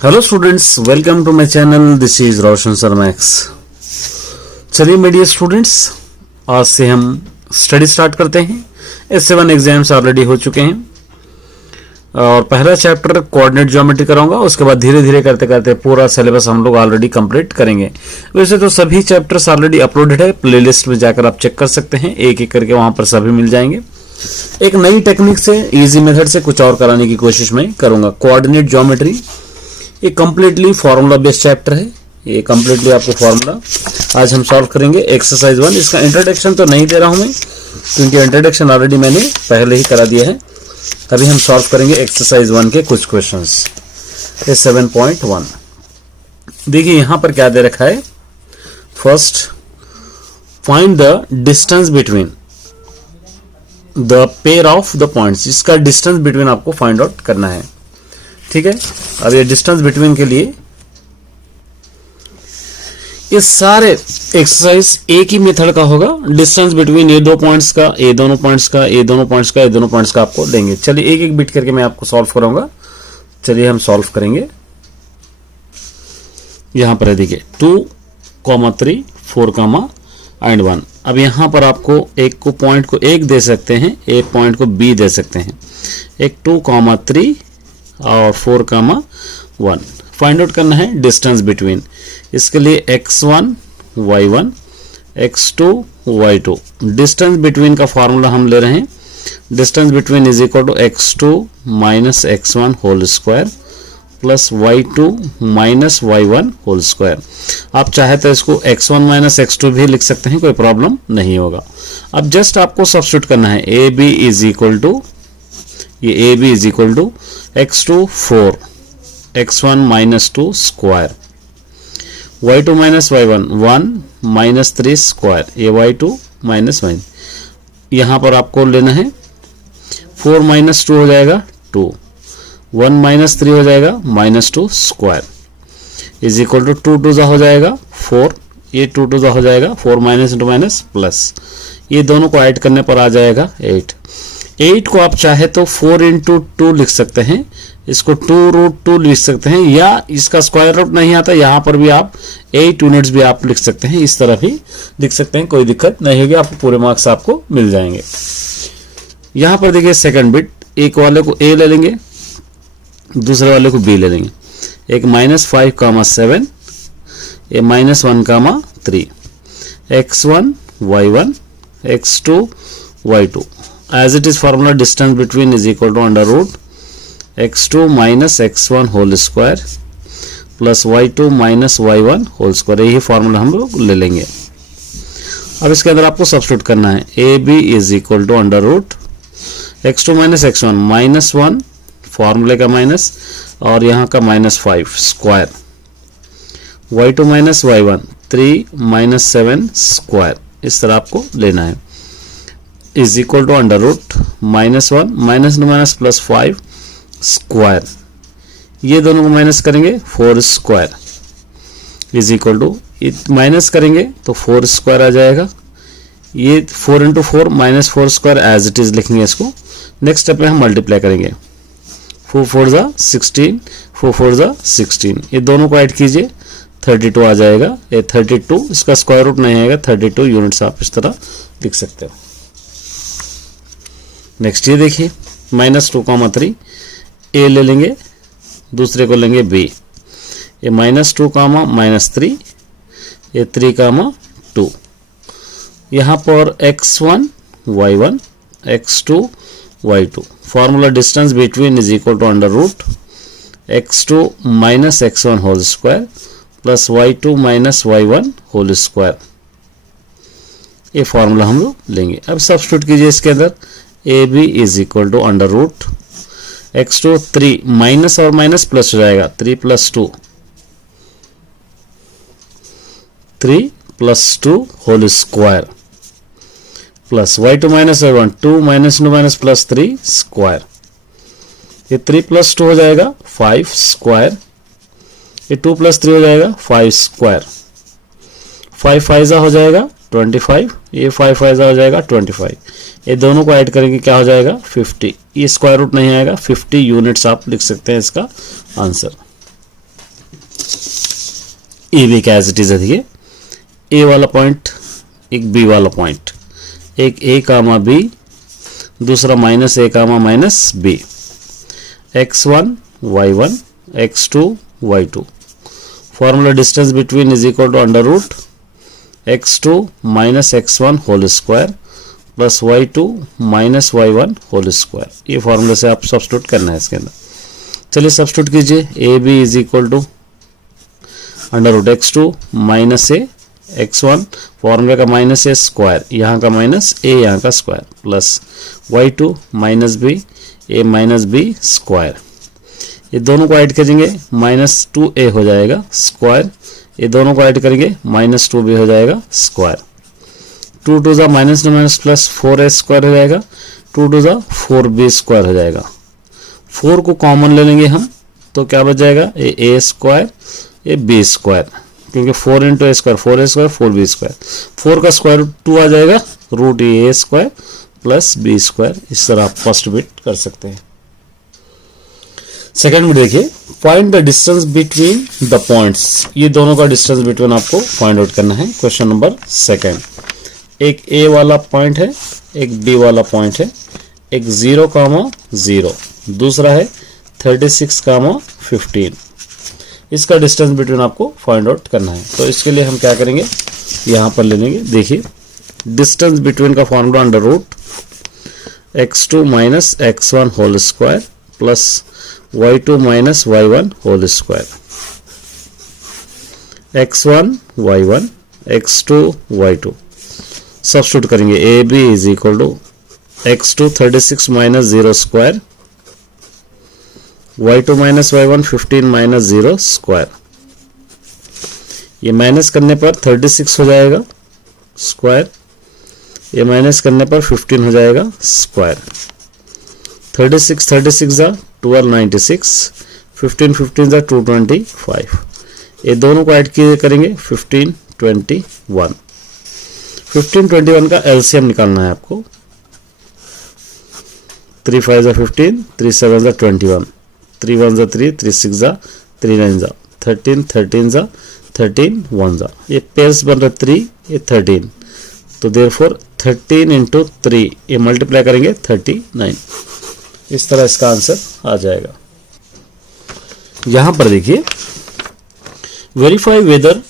Hello students, welcome to my channel. This is Roshan sir maths. चलिए media students, आज से हम स्टडी स्टार्ट करते हैं। S7 एग्जाम्स ऑलरेडी हो चुके हैं और पहला चैप्टर कोऑर्डिनेट ज्योमेट्री कराऊंगा। उसके बाद धीरे धीरे करते करते पूरा सिलेबस हम लोग ऑलरेडी कंप्लीट करेंगे। वैसे तो सभी चैप्टर्स ऑलरेडी अपलोडेड है, प्लेलिस्ट में जाकर आप चेक कर सकते हैं, एक एक करके वहां पर सभी मिल जाएंगे। एक नई टेक्निक से, इजी मेथड से कुछ और कराने की कोशिश में करूंगा। कोऑर्डिनेट ज्योमेट्री ये कंप्लीटली फॉर्मूला बेस्ड चैप्टर है। ये कंप्लीटली आपको फॉर्मूला आज हम सॉल्व करेंगे। एक्सरसाइज 1, इसका इंट्रोडक्शन तो नहीं दे रहा हूं मैं, क्योंकि इंट्रोडक्शन ऑलरेडी मैंने पहले ही करा दिया है। अभी हम सॉल्व करेंगे एक्सरसाइज 1 के कुछ क्वेश्चंस। 7.1 देखिए यहां पर क्या दे रखा है। First, find the distance between the pair of the points. इसका डिस्टेंस बिटवीन आपको फाइंड आउट करना है, ठीक है। अब ये डिस्टेंस बिटवीन के लिए ये सारे एक्सरसाइज एक ही मेथड का होगा। डिस्टेंस बिटवीन ये दो पॉइंट्स का, ये दोनों पॉइंट्स का, ये दोनों पॉइंट्स का, ये दोनों पॉइंट्स का आपको देंगे। चलिए एक एक बिट करके मैं आपको सॉल्व कराऊंगा। चलिए हम सॉल्व करेंगे। यहां पर है देखिए 2, 3, 4, एंड 1। अब यहां पर आपको एक को पॉइंट को एक दे सकते हैं, एक पॉइंट को बी दे सकते हैं। एक 2, 3 और 4, 1 फाइंड आउट करना है डिस्टेंस बिटवीन। इसके लिए x1 y1 x2 y2। Distance between का फॉर्मूला हम ले रहे हैं। Distance between is equal to x2 minus x1 whole square plus y2 minus y1 whole square. आप चाहे तो इसको x1 माइनस x2 भी लिख सकते हैं, कोई प्रॉब्लम नहीं होगा। अब जस्ट आपको सब्स्टिट्यूट करना है। A B is equal to, ये A B is equal to x2 4 x1 minus 2 square, y2 minus y1 1 minus 3 square, ये y2 माइनस 1। यहाँ पर आपको लेना है 4 माइनस 2 हो जाएगा 2, 1 माइनस 3 हो जाएगा minus 2 square is equal to 2 2 हो जाएगा 4, ये 2 2 हो जाएगा 4 माइनस इंटू माइनस प्लस, ये दोनों को ऐड करने पर आ जाएगा 8। 8 को आप चाहे तो 4 इंटू 2 लिख सकते हैं, इसको 2√2 लिख सकते हैं, या इसका स्क्वायर रूट नहीं आता, यहाँ पर भी आप 8 यूनिट्स भी आप लिख सकते हैं। इस तरह भी लिख सकते हैं, कोई दिक्कत नहीं होगी, आपको पूरे मार्क्स आपको मिल जाएंगे। यहाँ पर देखिए सेकंड बिट, एक वाले को a ले लेंगे, दूसरे वाले को b ले लेंगे। एक -5, 7, ये -1, 3, x1 y1 x2 y2। as it is formula, distance between is equal to under root x2 minus x1 whole square plus y2 minus y1 whole square। यही फॉर्मूला हम लोग ले लेंगे। अब इसके अंदर आपको सब्स्टिट्यूट करना है। A B is equal to under root x2 minus x1 -1 फॉर्मूले का माइनस और यहाँ का -5 square, y2 minus y1 3 minus 7 square, इस तरह आपको लेना है। Is equal to under root -1 minus minus plus 5 square, ये दोनों को माइनस करेंगे 4 square is equal to, minus करेंगे तो 4 स्क्वायर आ जाएगा। ये 4 into 4 minus 4 square as it is लिखेंगे इसको। नेक्स्ट स्टेप में हम मल्टीप्लाई करेंगे। 4 4 16, 4 4 16, ये दोनों को ऐड कीजिए 32 आ जाएगा। ये 32, इसका स्क्वायर रूट नहीं आएगा, 32 यूनिट्स आप इस तरह लिख सकते हो। नेक्स्ट ये देखिए -2, 3 ए ले लेंगे, दूसरे को लेंगे बी। ये -2, -3, ये 3, 2। यहाँ पर x1 y1 x2 y2 formula distance between is equal to under root x2 minus x1 whole square plus y2 minus y1 whole square, ये फॉर्मूला हम लोग लेंगे। अब सब्स्टिट्यूट कीजिए इसके अंदर। A B is equal to under root x2 3 minus और minus plus हो जाएगा 3 + 2 3 + 2 whole square plus y2 minus y1 2 minus minus plus 3 square, ये 3 + 2 हो जाएगा 5 स्क्वायर, ये 2 + 3 हो जाएगा 5 स्क्वायर, 5 5 हो जाएगा 25, ये 5 5 हो जाएगा 25, ये दोनों को ऐड करेंगे क्या हो जाएगा 50। ये स्क्वायर रूट नहीं आएगा, 50 यूनिट्स आप लिख सकते हैं इसका आंसर। ए बी का एज इट इज है। देखिए ए वाला पॉइंट, एक बी वाला पॉइंट, एक ए कामा बी, दूसरा minus A comma minus B, x1 y1 x2 y2। Formula distance between is equal to under root x2 minus x1 whole square plus y2 minus y1 whole square. ये formula से आप substitute करना है इसके अंदर। चलिए substitute कीजिए, A B is equal to under root x2 minus A x1, फॉर्मूले का माइनस ए स्क्वायर, यहाँ का माइनस ए यहाँ का square, plus y2 minus B A minus B square. ये दोनों को ऐड करेंगे माइनस 2a हो जाएगा स्क्वायर, ये दोनों को ऐड करेंगे माइनस 2b हो जाएगा स्क्वायर। 2 टू ज़ा minus two minus plus 4a square हो जाएगा, 2 टू ज़ा 4b स्क्वायर हो जाएगा। 4 को कॉमन ले लेंगे हम तो क्या बच जाएगा, ये a स्क्वायर ये b स्क्वायर, क्योंकि 4 into A square 4a square 4b square, 4 का स्क्वायर 2 आ जाएगा, root A square plus B square. इस तरह आप फर्स्ट बिट कर सकते हैं। सेकंड बिट देखिए, find the distance between the points. ये दोनों का डिस्टेंस बिटवीन आपको फाइंड आउट करना है। क्वेश्चन नंबर सेकंड, एक ए वाला पॉइंट है, एक बी वाला पॉइंट है, एक 0,0, दूसरा है 36,15। इसका डिस्टेंस बिटवीन आपको फाइंड आउट करना है। तो इसके लिए हम क्या करेंगे, यहाँ पर ले लेंगे। देखिए डिस्टेंस बिटवीन का formula under root x2 minus x1 whole square plus y2 minus y1 whole square, x1 y1 x2 y2। Substitute करेंगे, A B is equal to x2 36 minus 0 square, y2 minus y1 15 minus 0 square. ये minus करने पर 36 हो जाएगा square, ये minus करने पर 15 हो जाएगा स्क्वायर। 36 जा 1296, 15 जा 225। ये दोनों को ऐड किए करेंगे 1521। 1521 का एलसीएम निकालना है आपको। 3 5 जा 15, 3 7 जा 21, 3 1 जा 3, 3 6 जा 3 9 जा 13, 13 जा 13 1 जा। ये पेयर्स बन रहा 3, ये 13, तो देयरफॉर 13 इंटू 3 ये मल्टीप्लाई करेंगे 39। इस तरह इसका आंसर आ जाएगा। यहां पर देखिए, verify whether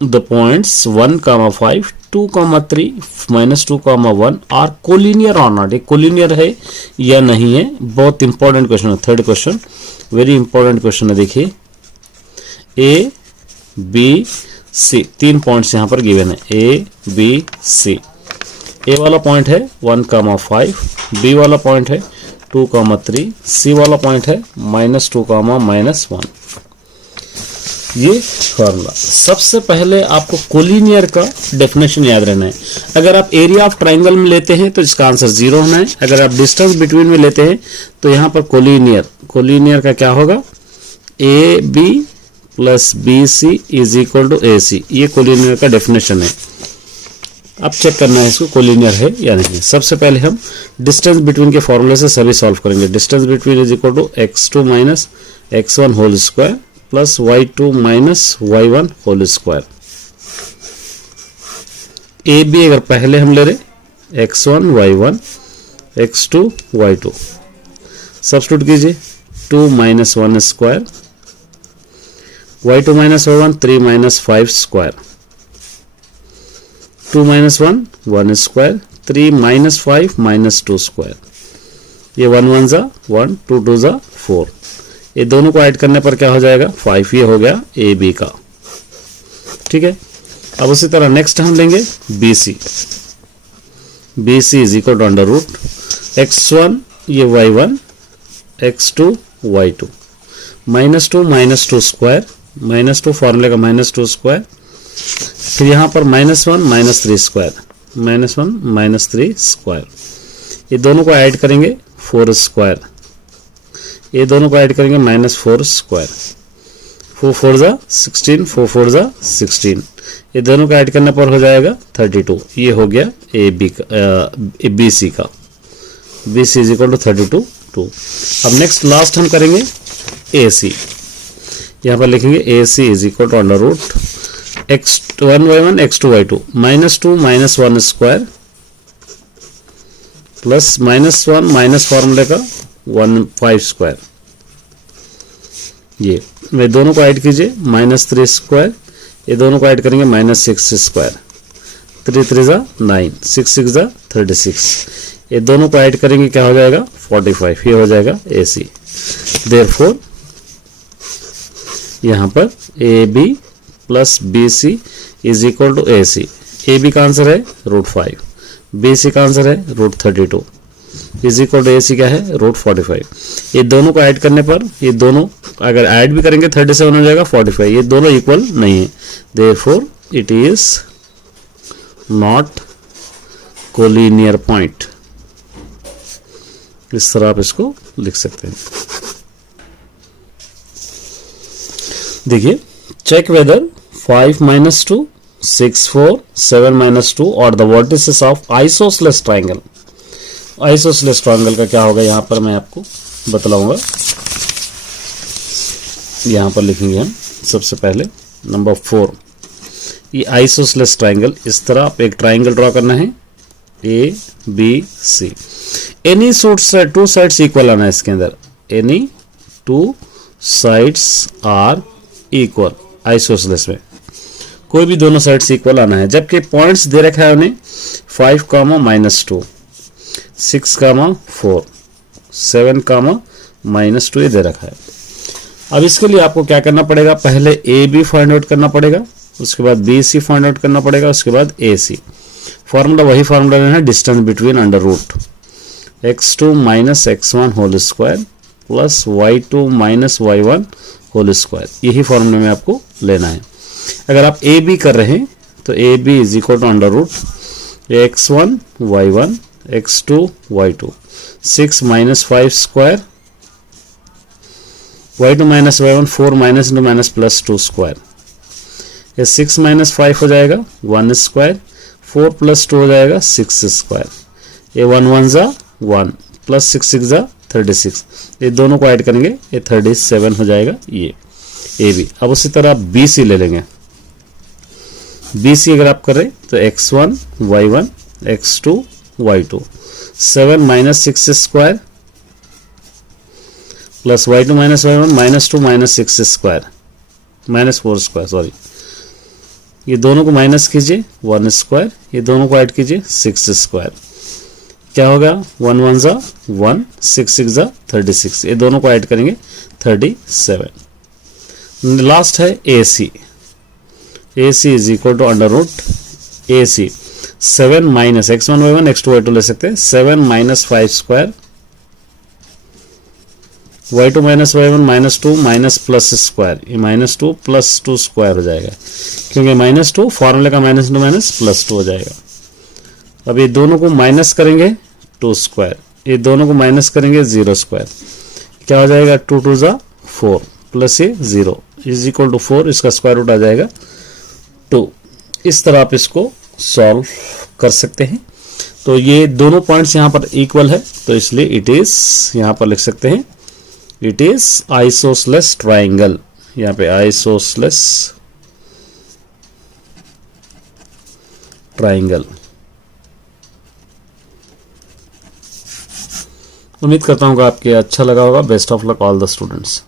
the points 1, 5, 2, 3, -2, 1 are collinear और नॉट। ये कोलिनियर है या नहीं है, बहुत इंपॉर्टेंट क्वेश्चन है। Third question very important question है। देखिए ए बी सी, 3 पॉइंट्स यहां पर गिवन है, ए बी सी। ए वाला पॉइंट है 1, 5, बी वाला पॉइंट है 2, 3, सी वाला पॉइंट है -2, -1। ये फॉर्मूला। सबसे पहले आपको कोलिनियर का डेफिनेशन याद रहना है। अगर आप एरिया ऑफ ट्राइंगल में लेते हैं तो इसका आंसर 0 होना है। अगर आप डिस्टेंस बिटवीन में लेते हैं तो यहाँ पर कोलिनियर का क्या होगा, A B plus B C is equal to A C. ये कोलिनियर का डेफिनेशन है। अब चेक करना है इसको कोलिनियर है या नहीं। सबसे पहले हम डिस्टेंस बिटवीन के फॉर्मूले से सभी सॉल्व करेंगे। Distance between is equal to x2 minus x1 whole square plus y2 minus y1 whole square. A B अगर पहले हम ले रहे x1 y1 x2 y2, substitute कीजिए 2 minus 1 square, y2 minus y1 3 minus 5 square, 2 minus 1 1 square, 3 minus 5 minus 2 square. ये 1 1 जा 1, 2 2 जा 4। ये दोनों को ऐड करने पर क्या हो जाएगा 5। ये हो गया ए बी का। ठीक है, अब उसी तरह नेक्स्ट हम लेंगे B C. B C is equal to under root x1 ये y1 x2 y2 -2 स्क्वायर, -2 फॉर्मूले का -2 स्क्वायर, फिर यहाँ पर -1 -3 स्क्वायर, -1 -3 स्क्वायर। ये दोनों को ऐड करेंगे 4 स्क्वायर, ये दोनों को ऐड करेंगे -4 स्क्वायर, 4 4 जा 16, 4 4 जा 16। ये दोनों को ऐड करने पर हो जाएगा 32। ये हो गया ए बी का, बी सी का। B C is equal to 32 2। अब नेक्स्ट लास्ट हम करेंगे ए सी। यहाँ पर लिखेंगे A C is equal to under root x1 y1 x2 y2 -2 -1 square plus -1 minus फार्मूले का 5 स्क्वायर। ये वे दोनों को ऐड कीजिए -3 स्क्वायर, ये दोनों को ऐड करेंगे -6 स्क्वायर, 3 3 जा 9, 6 6 जा 36, ये दोनों को ऐड करेंगे क्या हो जाएगा 45, ये हो जाएगा AC। देयरफॉर यहाँ पर AB plus BC is equal to AC। AB का आंसर है √5, BC का आंसर है √32 इज इक्वल टू AC क्या है √45। ये दोनों को ऐड करने पर ये दोनों अगर ऐड भी करेंगे 37 हो जाएगा 45, ये दोनों इक्वल नहीं है, therefore it is not collinear point. इस तरह आप इसको लिख सकते हैं। देखिए, चेक वेदर 5 - 2 6 4 7 - 2 और the vertices of isosceles triangle. Isosceles triangle का क्या होगा यहाँ पर मैं आपको बतलाऊंगा। यहाँ पर लिखेंगे हम सबसे पहले नंबर 4, ये आइसोसेलेस ट्राइंगल। इस तरह आप एक ट्राइंगल ड्रॉ करना है ABC। Any two sides equal आना है इसके अंदर, any 2 sides are equal. Isosceles में कोई भी दोनों साइड्स इक्वल आना है, जबकि पॉइंट्स दे रखा है उन्हें 5, -2 6, 4 7, -2 ये दे रखा है। अब इसके लिए आपको क्या करना पड़ेगा, पहले AB फाइंड आउट करना पड़ेगा, उसके बाद BC फाइंड आउट करना पड़ेगा, उसके बाद AC। फॉर्मूला वही फॉर्मूला लेना है, distance between √x2 - x1 whole square plus y2 - y1 whole square. यही फॉर्मूले में आपको लेना है। अगर आप AB कर रहे हैं तो AB is equal to √x1 y1 x2 y2 6 - 5 square y2 - y1 4 - plus 2 square. ये 6 - 5 हो जाएगा 1 स्क्वायर, 4 + 2 हो जाएगा 6 स्क्वायर। ये 1 1 जा 1 प्लस 6 6 जा 36, ये दोनों को ऐड करेंगे ये 37 हो जाएगा ये AB। अब उसी तरह BC ले लेंगे। BC अगर आप करें तो x1 y1 x2 y2 7 - 6 square plus y2 - y1 -2 - 6 square -4 square sorry. ये दोनों को माइनस कीजिए 1 स्क्वायर, ये दोनों को ऐड कीजिए 6 स्क्वायर। क्या होगा 1 1 जा 1 6 6 जा 36, ये दोनों को ऐड करेंगे 37। लास्ट है AC। AC is equal to √AC 7 - x1 y1 x2 y2 ले सकते हैं, 7 - 5 square y2 - y1 -2 plus square, ये -2 + 2 स्क्वायर हो जाएगा, क्योंकि -2 फॉर्मूले का -2 + 2 हो जाएगा। अब ये दोनों को माइनस करेंगे 2 स्क्वायर, ये दोनों को माइनस करेंगे 0 स्क्वायर। क्या हो जाएगा 2 2 जा 4 प्लस ये 0 इज इक्वल टू 4, इसका स्क्वायर रूट आ जाएगा 2। इस तरह आप इसको सॉल्व कर सकते हैं। तो ये दोनों पॉइंट्स यहाँ पर इक्वल है, तो इसलिए इट इज यहाँ पर लिख सकते हैं इट इज आइसोसेलेस ट्राइंगल। यहाँ पे आइसोसेलेस ट्राइंगल। उम्मीद करता हूँ कि आपके अच्छा लगा होगा। Best of luck all the students.